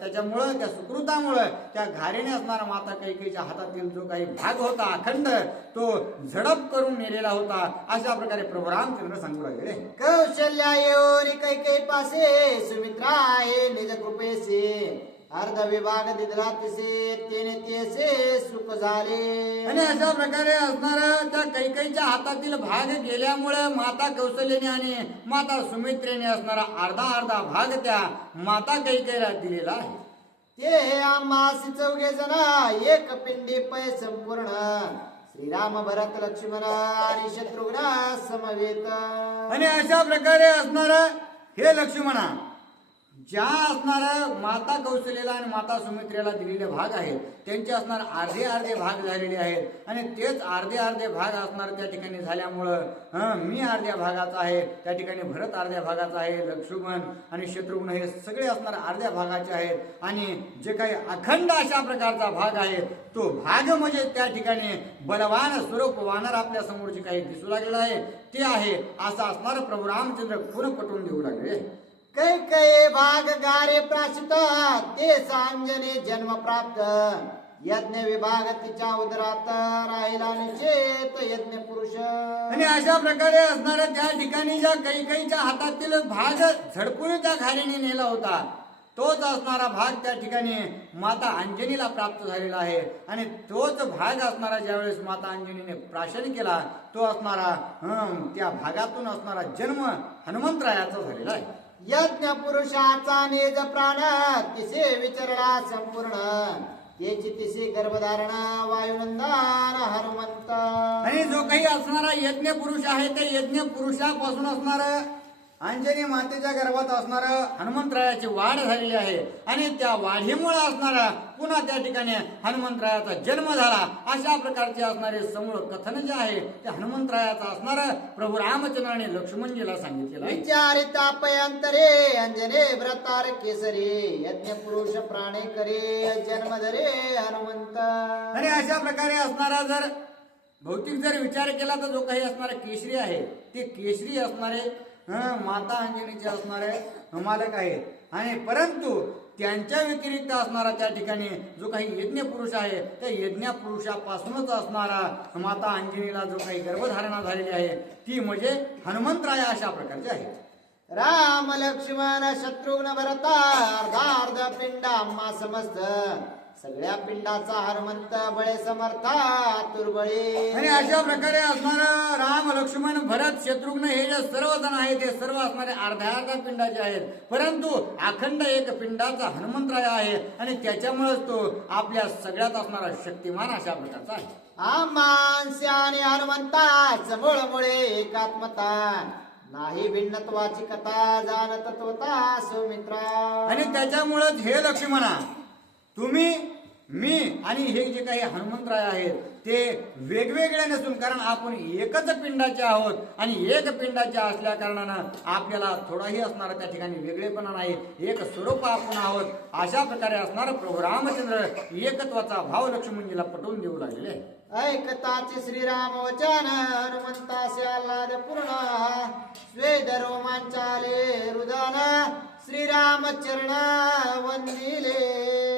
त्याच्यामुळं त्या सुकृतामुळं त्या घारीने असणारा माता कैकेयीच्या हातातील जो काही भाग होता अखंड तो झडप करून नेलेला होता. अशा प्रकारे प्रभू रामचंद्र सांगू लागले. कौशल्या येऊन कैकेयी पासे सुमित्रा आहे निज कृपेसे अर्ध विभाग दिदला तिसे तेने तेसे सुख झाले. आणि अशा प्रकारे असणार त्या कैकेयीच्या हातातील भाग गेल्यामुळे माता कौशल्याने आणि माता सुमित्रेने असणारा अर्धा भाग त्या माता कैकेयीला दिलेला आहे. ते आम्हास 4 जण एक पिंडी पै संपूर्ण श्रीराम भरत लक्ष्मण आणि शत्रुघ्न समवेत. आणि अशा प्रकारे असणार हे लक्ष्मणा ज्या असणार माता कौशल्याला आणि माता सुमित्रेला दिलेले भाग आहेत त्यांचे असणार अर्धे भाग झालेले आहेत आणि तेच अर्धे भाग असणार त्या ठिकाणी झाल्यामुळं मी अर्ध्या भागाचा आहे, त्या ठिकाणी भरत अर्ध्या भागाचा आहे, लक्ष्मण आणि शत्रुघ्न हे सगळे असणार अर्ध्या भागाचे आहेत आणि जे काही अखंड अशा प्रकारचा भाग आहे तो भाग म्हणजे त्या ठिकाणी बलवान स्वरूप वानर आपल्या समोर जे काही दिसू लागलेलं आहे ते आहे असं असणार प्रभू रामचंद्र पूर्ण पटवून देऊ लागले. कैकेयी भाग गारे प्राशित ते सांजने जन्म प्राप्त यज्ञ विभाग तिच्या उदरात राहिला निश्चित यज्ञ पुरुष. आणि अशा प्रकारे असणाऱ्या त्या ठिकाणी ज्या कैकेयीच्या हातातील भाग झडपून त्या घारीने नेला होता तोच असणारा भाग त्या ठिकाणी माता अंजनीला प्राप्त झालेला आहे आणि तोच भाग असणारा ज्यावेळेस माता अंजनीने प्राशन केला तो असणारा त्या भागातून असणारा जन्म हनुमंतरायाचा झालेला आहे. यज्ञ पुरुषाचा निज प्राण तिसे विचरला संपूर्ण त्याची तिसे गर्भधारण वायुनंदन हनुमंत. आणि जो काही असणारा यज्ञ पुरुष आहे ते यज्ञ पुरुषापासून असणार अंजनी मातेच्या गर्भात असणार हनुमंतरायाची वाढ झालेली आहे आणि त्या वाढीमुळे असणारा पुन्हा त्या ठिकाणी हनुमंतरायाचा जन्म झाला. अशा प्रकारचे असणारे समूळ कथन जे आहे ते हनुमंतरायाचा असणार प्रभू रामचंद्राने लक्ष्मणजीला सांगितलेलं आहे. विचारिता पयंतरे अंजने व्रतार केसरी यज्ञ पुरुष प्राणे करे जन्म धरे हनुमंत. आणि अशा प्रकारे असणारा जर भौतिक जर विचार केला तर जो काही असणारा केशरी आहे ते केशरी असणारे माता अंजनीचे असणारे मालक आहेत आणि परंतु त्यांच्या व्यतिरिक्त असणारा त्या ठिकाणी जो काही यज्ञ पुरुष आहे त्या यज्ञ पुरुषापासूनच असणारा माता अंजनीला जो काही गर्भधारणा झालेली आहे ती म्हणजे हनुमंतराय अशा प्रकारचे आहे. राम लक्ष्मण शत्रुघ्न भरता अर्ध पिंड आम्हा समस्त सगळ्या पिंडाचा हनुमंत बळे समर्था तुर्बळे. आणि अशा प्रकारे असणारा राम लक्ष्मण भरत शत्रुघ्न हे जे सर्व जण आहेत ते सर्व असणारे अर्ध्या पिंडाचे आहेत परंतु अखंड एक पिंडाचा हनुमंतराय आहे आणि त्याच्यामुळेच तो आपल्या सगळ्यात असणारा शक्तिमान अशा प्रकारचा आहे. आमांस्य आणि हनुमंताच मुळे एकात्मता नाही भिन्नत्वाची कथा जाणत तोता सुमित्रा. आणि त्याच्यामुळेच हे लक्ष्मणा तुम्ही मी आणि हे जे काही हनुमंतराय आहेत ते वेगवेगळे नसून कारण आपण एकच पिंडाचे आहोत आणि एक पिंडाचे असल्या कारणानं आपल्याला थोडाही असणारा त्या ठिकाणी वेगळेपणा नाही, एक स्वरूप आपण आहोत. अशा प्रकारे असणारा प्रभू रामचंद्र एकत्वाचा भाव लक्ष्मणजीला पटवून देऊ लागले. ऐकताचे श्रीराम वचन हनुमंतासे आल्हाद पूर्ण स्वेद रोमांचाले हृदन श्रीराम चरण वंदिले.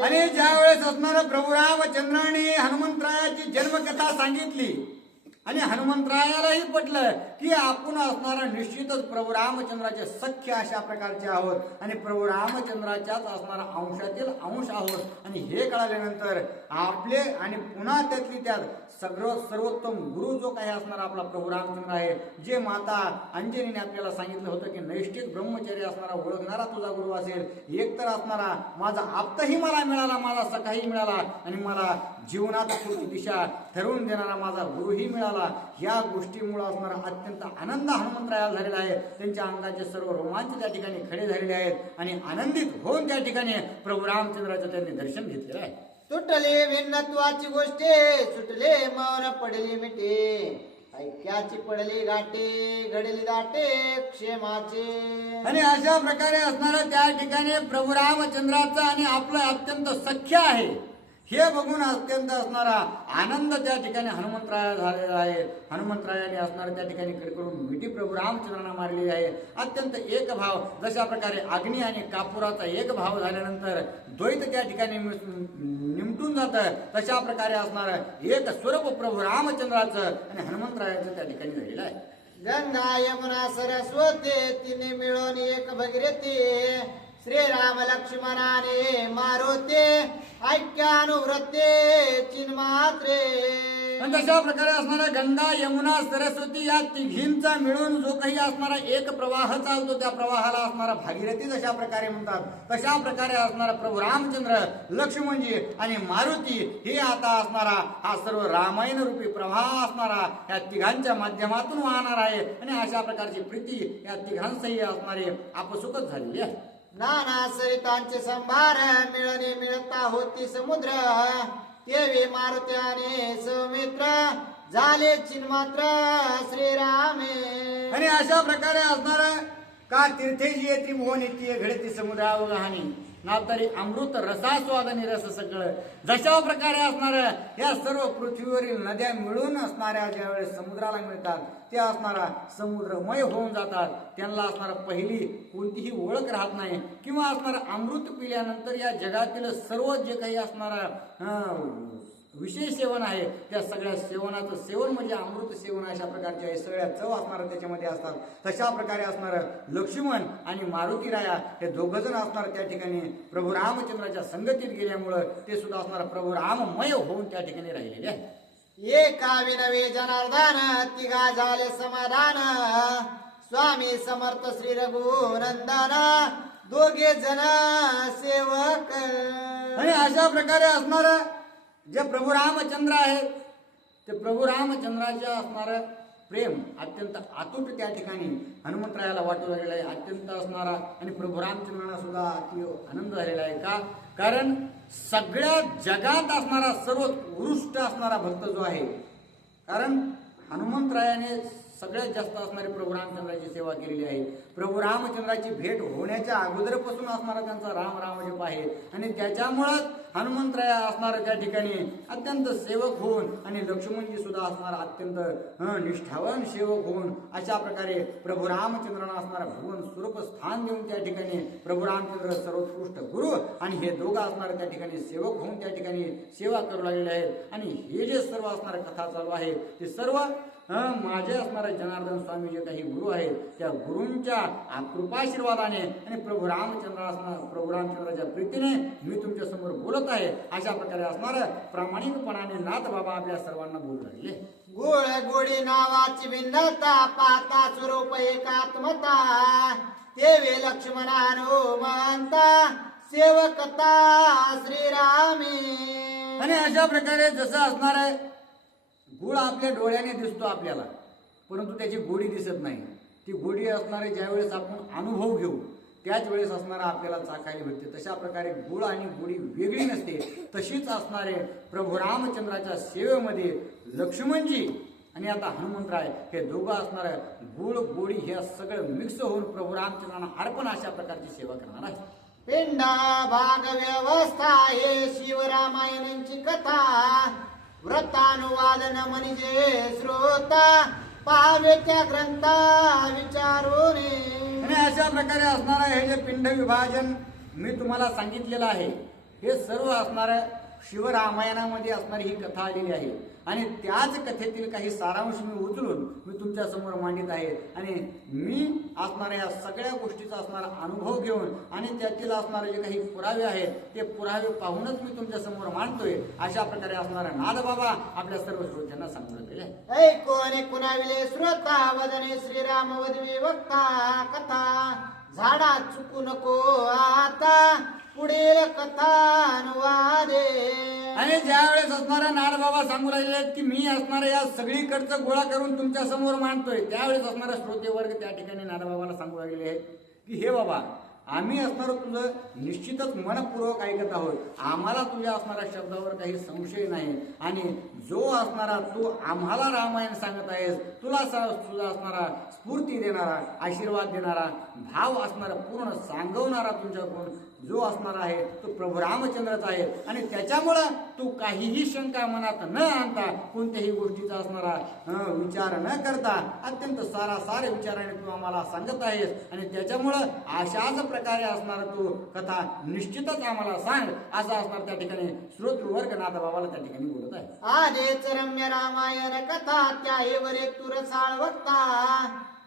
आणि ज्या वेळेस असणारा प्रभू रामचंद्राने हनुमंतरायाची जन्मकथा सांगितली आणि हनुमंतरायालाही पटलं की आपण असणारा निश्चितच प्रभू रामचंद्राचे सख्य अशा प्रकारचे आहोत आणि प्रभू रामचंद्राच्याच असणारा अंशातील अंश आहोत. आणि हे कळाल्यानंतर आपले आणि पुन्हा त्यातली त्यात सर्वोत्तम गुरु जो काही असणारा आपला प्रभू रामचंद्र आहे जे माता अंजनीने आपल्याला सांगितलं होतं की नैष्ठिक ब्रह्मचर्य असणारा ओळखणारा तुझा गुरु असेल, एक तर असणारा माझा आप्तही मला मिळाला, माझा सखाही मिळाला आणि मला जीवनात पुढची दिशा ठरवून देणारा माझा गुरुही मिळाला. या गोष्टीमुळे असणारा अत्यंत आनंद हनुमंतरायाला झालेला आहे. त्यांच्या अंगाचे सर्व रोमांच त्या ठिकाणी खडे झालेले आहेत आणि आनंदित होऊन त्या ठिकाणी प्रभू रामचंद्राचं त्यांनी दर्शन घेतलेलं आहे. तुटले भिन्नत्वाची गोष्टी सुटले मौन पडली मिटे ऐक्याची पडली गाठी घडली दाटे क्षेमाचे. आणि अशा प्रकारे असणारा त्या ठिकाणी प्रभू रामचंद्राचं आणि आपलं अत्यंत सख्य आहे हे बघून अत्यंत असणारा आनंद त्या ठिकाणी हनुमंतराया झालेला आहे. हनुमंतरायाने असणारा त्या ठिकाणी कडकडून मिठी प्रभू रामचंद्रांना मारलेली आहे. अत्यंत एक भाव, जशा प्रकारे अग्नी आणि कापुराचा एक भाव झाल्यानंतर द्वैत त्या ठिकाणी निमटून जातं, तशा प्रकारे असणार एक स्वरूप प्रभू रामचंद्राचं आणि हनुमंतरायाचं त्या ठिकाणी झालेलं आहे. गंगा यमुना सरस्वती तिने मिळून एक भगीरथी, श्रीराम लक्ष्मणाने मारुती ऐक्यानुवृत्ते चिन्मात्रे. आणि तशा प्रकारे असणारा गंगा यमुना सरस्वती या तिघींचा मिळून जो काही असणारा एक प्रवाह चालतो, त्या प्रवाहाला असणारा भागीरथी जशा प्रकारे म्हणतात, तशा प्रकारे असणारा प्रभू रामचंद्र, लक्ष्मणजी आणि मारुती हे आता असणारा हा सर्व रामायण रूपी प्रवाह असणारा या तिघांच्या माध्यमातून वाहणार आहे. आणि अशा प्रकारची प्रीती या तिघांसही असणारे आपसुकच झालेली आहे. नाना सरितांचे संभार मिळणे मिळता होती समुद्र, तेवे मारुत्याने सौमित्र झाले चिन्मात्र श्रीरामे. आणि अशा प्रकारे असणार का तीर्थेजी ये त्रिभुवन इतकी घडती समुद्रावगाहानी नातरी अमृत रसास्वाद आणि रस सगळं. जशा प्रकारे असणार या सर्व पृथ्वीवरील नद्या मिळून असणाऱ्या ज्या वेळेस समुद्राला मिळतात, त्या असणारा समुद्रमय होऊन जातात. त्यांना असणारा पहिली कोणतीही ओळख राहत नाही, किंवा असणारा अमृत पिल्यानंतर या जगातील सर्व जे काही असणारा विशेष सेवन आहे, त्या सगळ्या सेवनाचं सेवन म्हणजे अमृत सेवन अशा प्रकारचे आहे. सगळ्या चव असणारं त्याच्यामध्ये असतात. तशा प्रकारे असणारं लक्ष्मण आणि मारुती राया हे दोघंजण असणार त्या ठिकाणी प्रभू रामचंद्राच्या संगतीत गेल्यामुळं ते सुद्धा असणार प्रभू राममय होऊन त्या ठिकाणी राहिलेले आहे. एका विनवे जनार्दन तिघा झाले समाधान, स्वामी समर्थ श्री रघुनंदन दोघे जण सेवक. आणि अशा प्रकारे असणार जे प्रभू रामचंद्र आहेत, ते प्रभू रामचंद्राच्या असणार प्रेम अत्यंत अतूट त्या ठिकाणी हनुमंतरायाला वाटू लागलेला आहे. अत्यंत असणारा आणि प्रभू रामचंद्रांना सुद्धा अति आनंद झालेला आहे. का? कारण सगळ्या जगात असणारा सर्वोत्कृष्ट असणारा भक्त जो आहे, कारण हनुमंतरायाने सगळ्यात जास्त असणारी प्रभू रामचंद्राची सेवा केलेली आहे. प्रभू रामचंद्राची भेट होण्याच्या अगोदरपासून असणारा त्यांचा राम रामजप आहे. आणि त्याच्यामुळंच हनुमंतराय असणारा त्या ठिकाणी अत्यंत सेवक होऊन आणि लक्ष्मणजी सुद्धा असणारा अत्यंत निष्ठावान सेवक होऊन अशा प्रकारे प्रभू रामचंद्रांना असणारा भगवान स्वरूप स्थान देऊन त्या ठिकाणी प्रभू रामचंद्र सर्वोत्कृष्ट गुरु आणि हे दोघं असणारे त्या ठिकाणी सेवक होऊन त्या ठिकाणी सेवा करू लागलेले आहेत. आणि हे जे सर्व असणारे कथा चालू आहे, ते सर्व माझे असणारे जनार्दन स्वामी जे काही गुरु आहेत, त्या गुरूंच्या कृपाशीर्वादाने आणि प्रभू रामचंद्राच्या प्रीतीने मी तुमच्या समोर बोलत आहे. अशा प्रकारे असणार प्रामाणिकपणाने नाथ बाबा आपल्या सर्वांना बोलू लागले. गोळ गोडी नावाची भिन्नता पाहता स्वरूप एकात्मता, तेवे लक्ष्मणानो मानता सेवकता श्रीरामे. आणि अशा प्रकारे जसं असणार आहे, गुळ आपल्या डोळ्याने दिसतो आपल्याला, परंतु त्याची गोडी दिसत नाही. ती गोडी असणारे ज्यावेळेस आपण अनुभव घेऊ त्याच वेळेस असणारा आपल्याला चाखायला भेटते. तशा प्रकारे गुळ आणि गोडी वेगळी नसते. तशीच असणारे प्रभू रामचंद्राच्या सेवेमध्ये लक्ष्मणजी आणि आता हनुमंतराय हे दोघं असणार गुळ गोडी हे सगळं मिक्स होऊन प्रभू रामचंद्रांना अर्पण अशा प्रकारची सेवा करणार आहे. पिंड भाग व्यवस्था हे शिवरामायणांची कथा, व्रतानुवादन म्हणजे श्रोता पाहावे त्या ग्रंथा विचारून. आणि अशा प्रकारे असणारं हे जे पिंड विभाजन मी तुम्हाला सांगितलेलं आहे, हे सर्व असणारं शिवरामायणामध्ये असणारी ही कथा आलेली आहे. आणि त्याच कथेतील काही सारांश मी उचलून मी तुमच्या समोर मांडित आहे. आणि मी असणाऱ्या या सगळ्या गोष्टीचा असणारा अनुभव घेऊन आणि त्यातील असणारे जे काही पुरावे आहेत, ते पुरावे पाहूनच मी तुमच्या समोर मांडतोय. अशा प्रकारे असणारा नाद बाबा आपल्या सर्व श्रोत्यांना सांगून गेले. ऐकोने कुणाविले श्रोता वदने श्रीराम वदवी वक्ता कथा, झाडा चुकू नको आता पुढील कथा अनुवादे. आणि ज्या वेळेस असणारा नाडबाबा सांगू राहिले की मी असणाऱ्या या सगळीकडचं गोळा करून तुमच्या समोर मांडतोय, त्यावेळेस असणारा श्रोते वर्ग त्या ठिकाणी नाडबाबाला सांगू लागलेले आहेत की हे बाबा, आम्ही असणार तुझं निश्चितच मनपूर्वक ऐकत आहोत. आम्हाला तुझ्या असणाऱ्या शब्दावर काही संशय नाही. आणि जो असणारा तू आम्हाला रामायण सांगत आहेस, तुला तुझा असणारा स्फूर्ती देणारा, आशीर्वाद देणारा, भाव असणारा, पूर्ण सांगवणारा तुझ्याकडून जो असणार आहे तो प्रभू रामचंद्रचा आहे. आणि त्याच्यामुळं तू काहीही शंका मनात न आणता कोणत्याही गोष्टीचा असणारा विचार न करता अत्यंत सारासार विचाराने तू आम्हाला सांगत आहेस. आणि त्याच्यामुळं अशाच प्रकारे असणार तू कथा निश्चितच आम्हाला सांग असं असणार त्या ठिकाणी श्रोतृवर्ग नाथबाबाला त्या ठिकाणी बोलत आहे. आदेच रम्य रामायण कथा त्याही वरे तुरसाळ वक्ता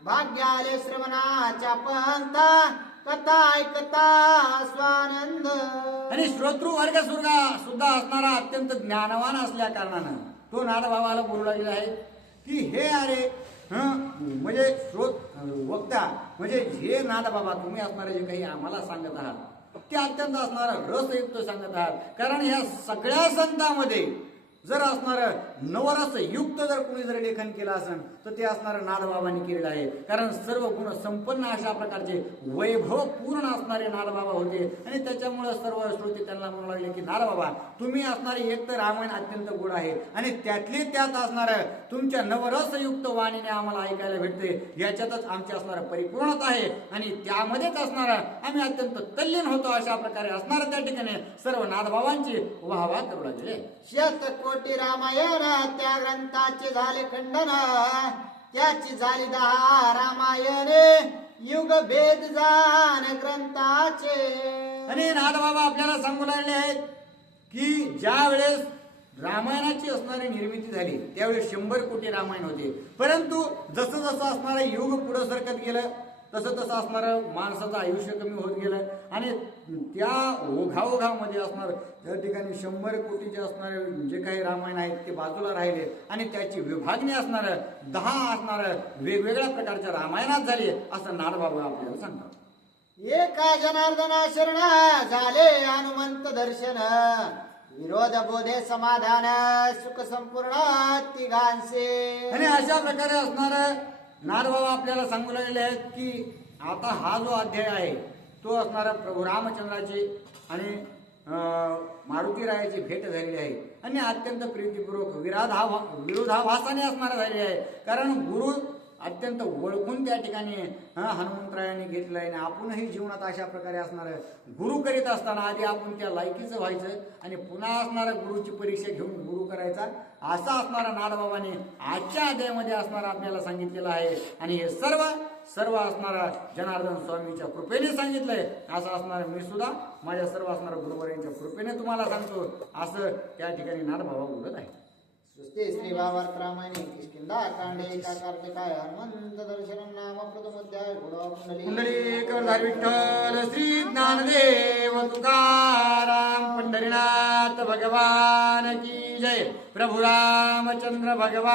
भाग्य आले श्रवणाच्या पंथा कथा ऐकता स्वानंद. आणि श्रोतृ वर्ग सुद्धा असणारा अत्यंत ज्ञानवान असल्या कारणानं तो नाथबाबाला बोलू लागलेला आहे की हे अरे म्हणजे वक्ता म्हणजे हे नाथबाबा तुम्ही असणारे जे काही आम्हाला सांगत आहात ते अत्यंत असणारा रसयुक्त सांगत आहात. कारण ह्या सगळ्या संतांमध्ये जर असणार नवरस युक्त जर कोणी जर लेखन केलं असेल तर ते असणारं नाथबाबांनी केलेलं आहे. कारण सर्व गुण संपन्न अशा प्रकारचे वैभव पूर्ण असणारे नाथबाबा होते. आणि त्याच्यामुळे सर्व श्रोते त्यांना म्हणू लागले की नाथबाबा तुम्ही असणारे एक तर रामायण अत्यंत गोड आहे आणि त्यातले त्यात असणार तुमच्या नवरसयुक्त वाणीने आम्हाला ऐकायला भेटते. याच्यातच आमची असणारं परिपूर्णता आहे आणि त्यामध्येच असणार आम्ही अत्यंत तल्लीन होतो. अशा प्रकारे असणार त्या ठिकाणी सर्व नाथबाबांची वाहवा करू लागले. शतकोटी रामायण त्या ग्रंथाचे झाले खंडन त्याची झाली 10 रामायणे युग भेद जाण ग्रंथाचे. आणि नाथबाबा आपल्याला सांगू लागले आहेत की ज्या वेळेस रामायणाची असणारी निर्मिती झाली त्यावेळेस 100 कोटी रामायण होते. परंतु जसं जसं असणारं युग पुढे सरकत गेलं तसं तसं असणारं माणसाचं आयुष्य कमी होत गेलं आणि त्या ओघाओघामध्ये असणार त्या ठिकाणी 100 कोटीचे असणारे जे काही रामायण आहेत ते बाजूला राहिले आणि त्याची विभागणी असणार 10 असणार वेगवेगळ्या प्रकारच्या रामायणात झाली असं नाथबाबा आपल्याला सांगतात. एका जनार्दना शरण झाले हनुमंत दर्शन विरोध बोधे समाधान सुख संपूर्ण तिघांचे. आणि अशा प्रकारे असणार नाथबाबा आपल्याला सांगू लागलेले आहेत की आता हा जो अध्याय आहे तो असणारा प्रभू रामचंद्राची आणि मारुतीरायाची भेट झालेली आहे आणि अत्यंत प्रीतीपूर्वक विरोधाभासाने असणारा झालेली आहे. कारण गुरु अत्यंत ओळखून त्या ठिकाणी हनुमंतरायांनी घेतलंय आणि आपणही जीवनात अशा प्रकारे असणार गुरु करीत असताना आधी आपण त्या लायकीचं व्हायचं आणि पुन्हा असणारा गुरुची परीक्षा घेऊन गुरु करायचा असा असणारा नाथबाबाने आजच्या अध्यायामध्ये असणारा आपल्याला सांगितलेलं आहे. आणि हे सर्व असणारा जनार्दन स्वामीच्या कृपेने सांगितलंय. असं असणार मी सुद्धा माझ्या सर्व असणाऱ्या गुरुवारांच्या कृपेने तुम्हाला सांगतो असं त्या ठिकाणी नाथबाबा बोलत आहे. सुस्ते श्री भावार्थ रामायणे किष्किंधा कांडे एकाकार्तिकाय हनुमंत दर्शनम नाम प्रथमोध्याय पुंडलीकवरधारी विठ्ठल श्री ज्ञानदेव तुकाराम पंढरीनाथ भगवान की जय. प्रभु रामचंद्र भगवान